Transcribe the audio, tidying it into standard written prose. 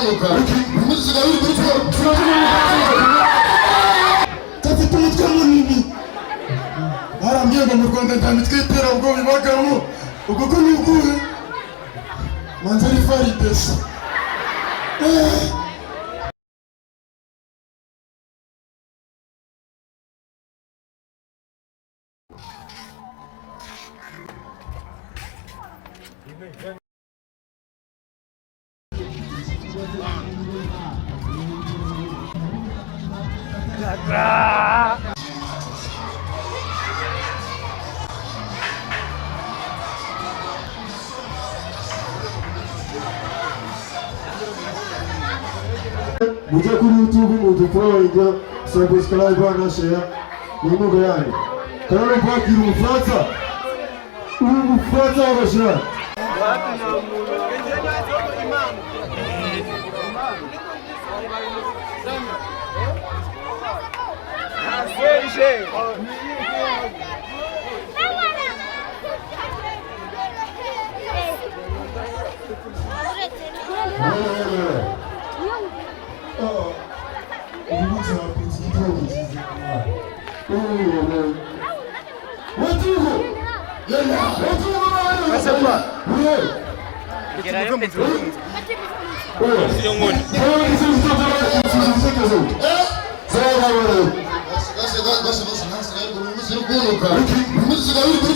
kuruka umuziga uri gutwa tafite umutwe munini barambwiye ngo mu Rwanda nta mitwe y'iterabwoba ibagamo ubwo ko ni ukuhe manza ari faridesi mujye kuri YouTube mudufollowinga subscribe na share n'inkunga yanyu kandi kwakira Ubufaransa w'Abashinwa Musica